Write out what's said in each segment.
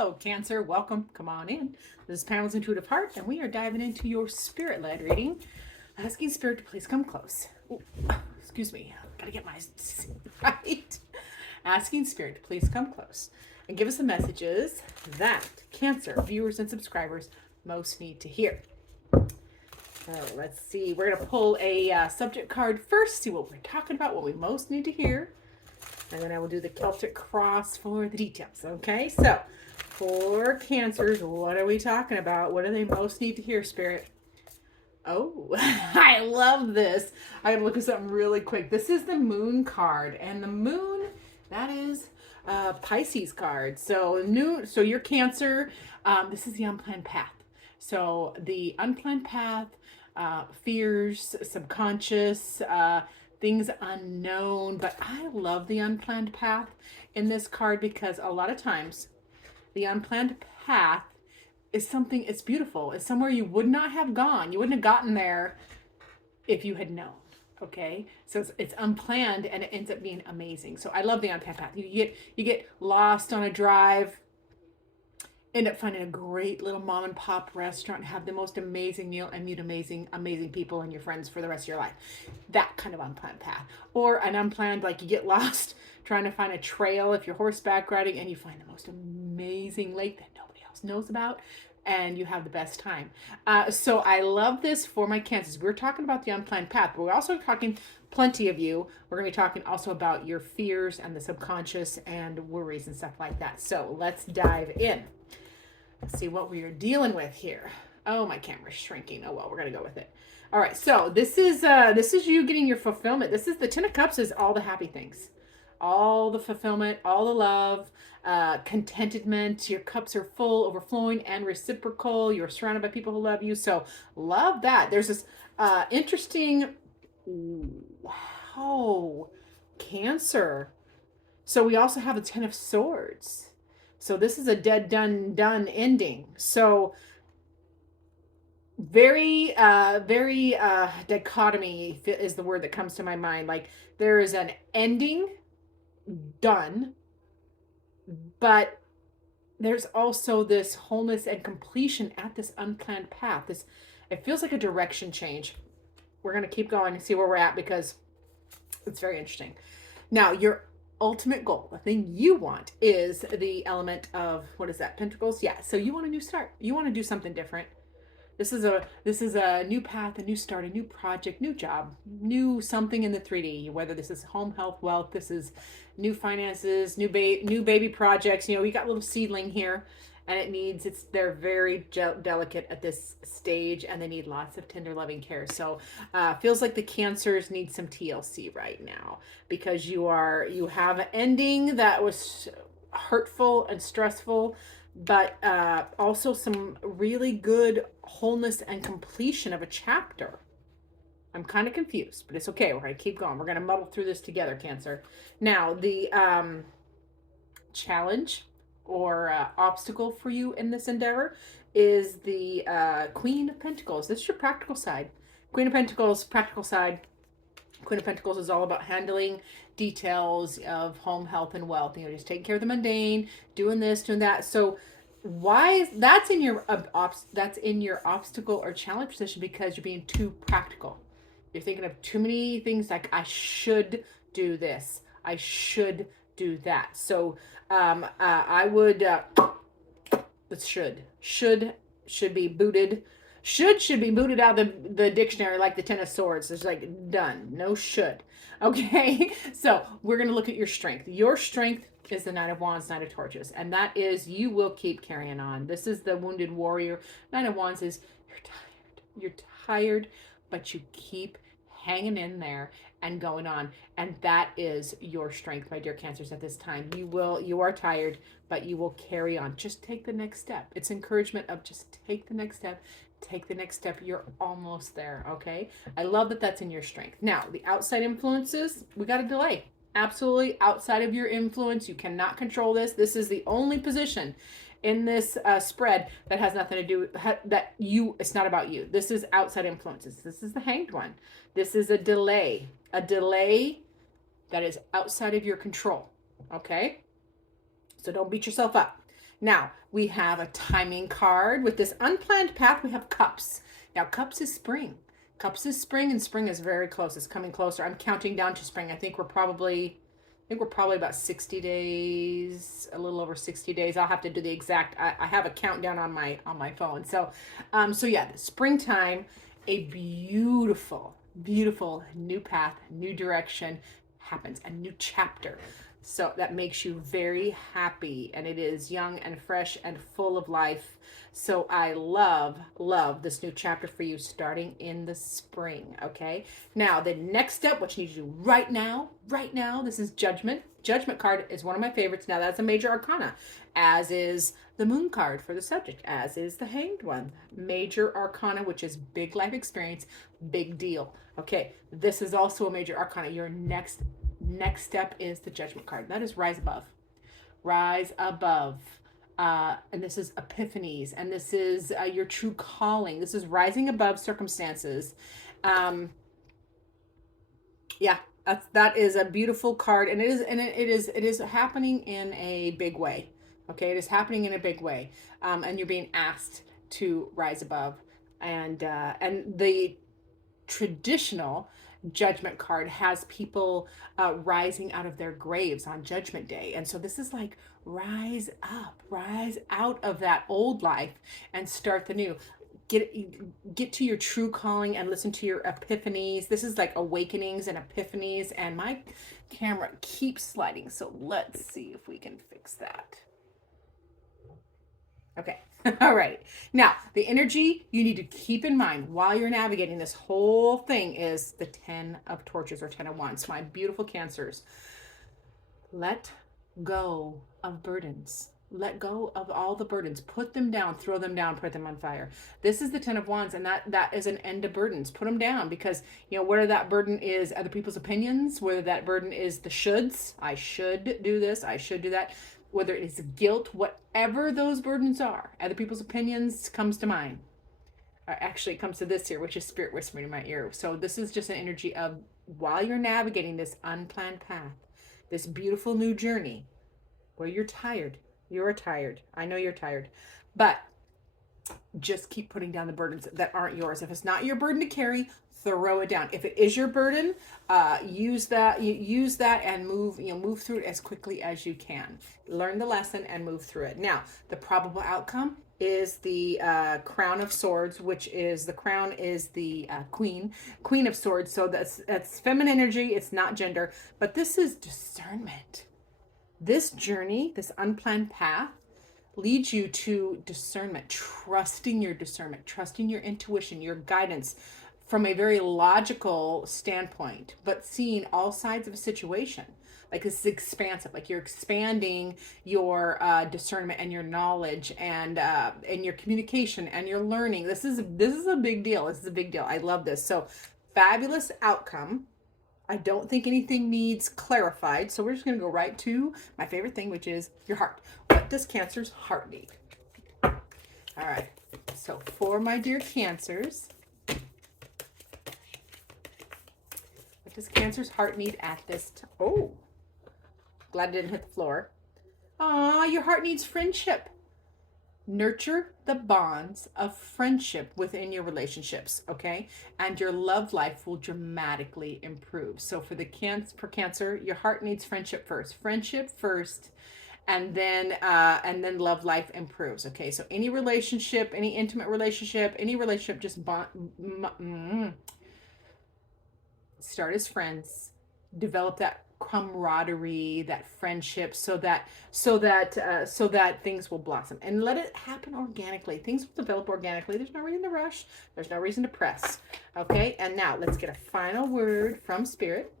Hello, Cancer. Welcome. Come on in. This is Pamela's Intuitive Heart, and we are diving into your spirit-led reading. Asking Spirit to please come close. Ooh, excuse me. Gotta get my right. Asking Spirit to please come close and give us the messages that Cancer viewers and subscribers most need to hear. Let's see. We're going to pull a subject card first, see what we're talking about, what we most need to hear. And then I will do the Celtic cross for the details. Okay, so for Cancers, what are we talking about? What do they most need to hear, Spirit? Oh, I love this. I gotta look at something really quick. This is the Moon card, and the Moon, that is Pisces card. So your Cancer, this is the unplanned path. So the unplanned path, fears, subconscious, things unknown. But I love the unplanned path in this card because a lot of times the unplanned path is something, it's beautiful. It's somewhere you would not have gone. You wouldn't have gotten there if you had known. Okay, so it's unplanned and it ends up being amazing. So I love the unplanned path. You get lost on a drive, end up finding a great little mom and pop restaurant, have the most amazing meal, and meet amazing people and your friends for the rest of your life. That kind of unplanned path. Or an unplanned, like you get lost trying to find a trail if you're horseback riding and you find the most amazing lake that nobody else knows about and you have the best time. So I love this for my Cancers. We're talking about the unplanned path, but we're also talking, plenty of you, we're going to be talking also about your fears and the subconscious and worries and stuff like that. So let's dive in. Let's see what we are dealing with here. Oh, my camera's shrinking. Oh well, we're gonna go with it. All right, so this is you getting your fulfillment. This is the Ten of Cups, is all the happy things, all the fulfillment, all the love, contentment. Your cups are full, overflowing, and reciprocal. You're surrounded by people who love you. So love that. There's this interesting, wow, Cancer. So we also have the Ten of Swords. So this is a dead, done ending. So very dichotomy is the word that comes to my mind. Like there is an ending, done, but there's also this wholeness and completion at this unplanned path. It feels like a direction change. We're going to keep going and see where we're at because it's very interesting. Now, your ultimate goal, the thing you want, is the element of, what is that, Pentacles? Yeah, so you want a new start. You want to do something different. This is a new path, a new start, a new project, new job, new something in the 3D, whether this is home, health, wealth, this is new finances, new baby projects. You know, we got a little seedling here and they're very delicate at this stage and they need lots of tender loving care. So feels like the Cancers need some TLC right now because you have an ending that was hurtful and stressful, but also some really good wholeness and completion of a chapter. I'm kind of confused, but it's okay. We're going to keep going. We're going to muddle through this together, Cancer. Now, the challenge or obstacle for you in this endeavor is the Queen of Pentacles. This is your practical side. Queen of Pentacles, practical side. Queen of Pentacles is all about handling details of home, health, and wealth. You know, just taking care of the mundane, doing this, doing that. So that's in your obstacle or challenge position because you're being too practical. You're thinking of too many things like I should do this, I should do that. So I would should be booted. Should be booted out of the dictionary like the Ten of Swords. It's like done. No should. Okay. So we're going to look at your strength. Your strength is the Knight of Wands, Knight of Torches. And that is you will keep carrying on. This is the Wounded Warrior. Knight of Wands is you're tired. You're tired, but you keep hanging in there and going on. And that is your strength, my dear Cancers, at this time. You are tired, but you will carry on. Just take the next step. It's encouragement of just take the next step. Take the next step. You're almost there. Okay. I love that that's in your strength. Now, the outside influences, we got a delay. Absolutely outside of your influence. You cannot control this. This is the only position in this spread that has nothing to do with it's not about you. This is outside influences. This is the Hanged One. This is a delay that is outside of your control. Okay. So don't beat yourself up. Now, we have a timing card. With this unplanned path, we have cups. Now, cups is spring. Cups is spring, and spring is very close. It's coming closer. I'm counting down to spring. I think we're probably about 60 days, a little over 60 days. I'll have to do the exact, I have a countdown on my phone. So, so yeah, the springtime, a beautiful, beautiful new path, new direction happens, a new chapter. So that makes you very happy, and it is young and fresh and full of life. So I love this new chapter for you starting in the spring, okay? Now, the next step, what you need to do right now, this is Judgment. Judgment card is one of my favorites. Now, that's a major arcana, as is the Moon card for the subject, as is the Hanged one. Major arcana, which is big life experience, big deal. Okay, this is also a major arcana. Your next step is the Judgment card. That is Rise Above. Rise Above. And this is epiphanies, and this is your true calling. This is rising above circumstances. Yeah, that is a beautiful card, and it is happening in a big way. Okay, it is happening in a big way, and you're being asked to rise above, and the traditional Judgment card has people rising out of their graves on Judgment Day. And so this is like, rise up, rise out of that old life and start the new. Get to your true calling and listen to your epiphanies. This is like awakenings and epiphanies, and my camera keeps sliding, so let's see if we can fix that. Okay. All right. Now, the energy you need to keep in mind while you're navigating this whole thing is the 10 of Torches, or 10 of Wands. My beautiful Cancers, let go of burdens. Let go of all the burdens. Put them down, throw them down, put them on fire. This is the 10 of Wands, and that is an end to burdens. Put them down, because, whether that burden is other people's opinions, whether that burden is the shoulds, I should do this, I should do that, whether it is guilt, whatever those burdens are, other people's opinions comes to mind. Actually, it comes to this here, which is Spirit whispering in my ear. So this is just an energy of, while you're navigating this unplanned path, this beautiful new journey, where you're tired. You're tired. I know you're tired. But just keep putting down the burdens that aren't yours. If it's not your burden to carry, throw it down. If it is your burden, use that and move through it as quickly as you can. Learn the lesson and move through it. Now, the probable outcome is the Crown of Swords, which is the crown is the Queen of Swords. So that's feminine energy. It's not gender, but this is discernment. This journey, this unplanned path, leads you to discernment, trusting your discernment, trusting your intuition, your guidance, from a very logical standpoint, but seeing all sides of a situation. Like, this is expansive, like you're expanding your discernment and your knowledge and your communication and your learning. This is a big deal. This is a big deal. I love this. So, fabulous outcome. I don't think anything needs clarified. So we're just going to go right to my favorite thing, which is your heart. What does Cancer's heart need? All right. So for my dear Cancers, what does Cancer's heart need at this time? Oh, glad it didn't hit the floor. Aw, your heart needs friendship. Nurture the bonds of friendship within your relationships, okay? And your love life will dramatically improve. So for Cancer, your heart needs friendship first. Friendship first, and then love life improves, okay? So any relationship, any intimate relationship, any relationship, just start as friends, develop that camaraderie, that friendship, so that things will blossom, and let it happen organically. Things will develop organically. There's no reason to rush. There's no reason to press. Okay, and now let's get a final word from Spirit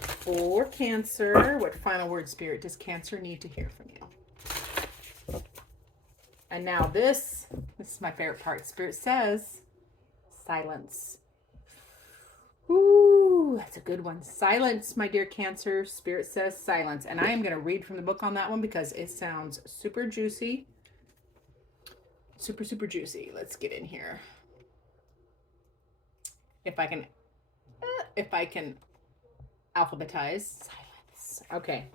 for Cancer. What final word, Spirit, does Cancer need to hear from you? And now this is my favorite part. Spirit says silence. Ooh, that's a good one. Silence, my dear Cancer. Spirit says silence. And I am going to read from the book on that one because it sounds super juicy. Super, super juicy. Let's get in here. If I can alphabetize. Silence. Okay.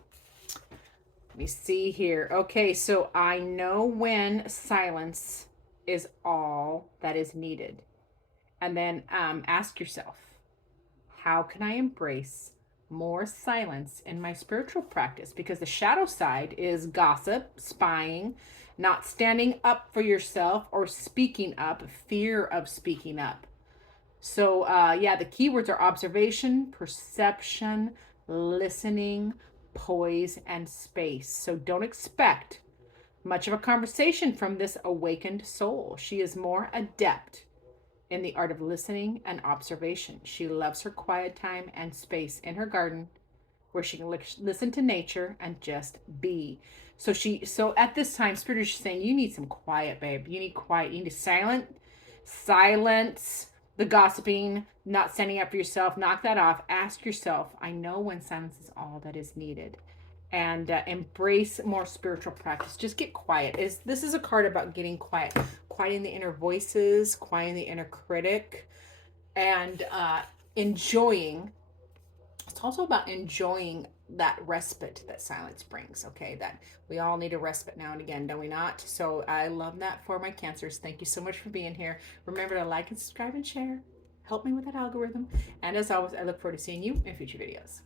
Let me see here. Okay, so I know when silence is all that is needed. And then ask yourself, how can I embrace more silence in my spiritual practice? Because the shadow side is gossip, spying, not standing up for yourself or speaking up, fear of speaking up. So, yeah, the keywords are observation, perception, listening, poise, and space. So, don't expect much of a conversation from this awakened soul. She is more adept in the art of listening and observation. She loves her quiet time and space in her garden where she can listen to nature and just be. So at this time, Spirit is saying, you need some quiet, babe. You need quiet. You need silence the gossiping, not standing up for yourself. Knock that off. Ask yourself, I know when silence is all that is needed. And embrace more spiritual practice. Just get quiet. This is a card about getting quiet, quieting the inner voices, quieting the inner critic, and enjoying. It's also about enjoying that respite that silence brings. Okay, that we all need a respite now and again, don't we not? So I love that for my Cancers. Thank you so much for being here. Remember to like and subscribe and share. Help me with that algorithm. And as always, I look forward to seeing you in future videos.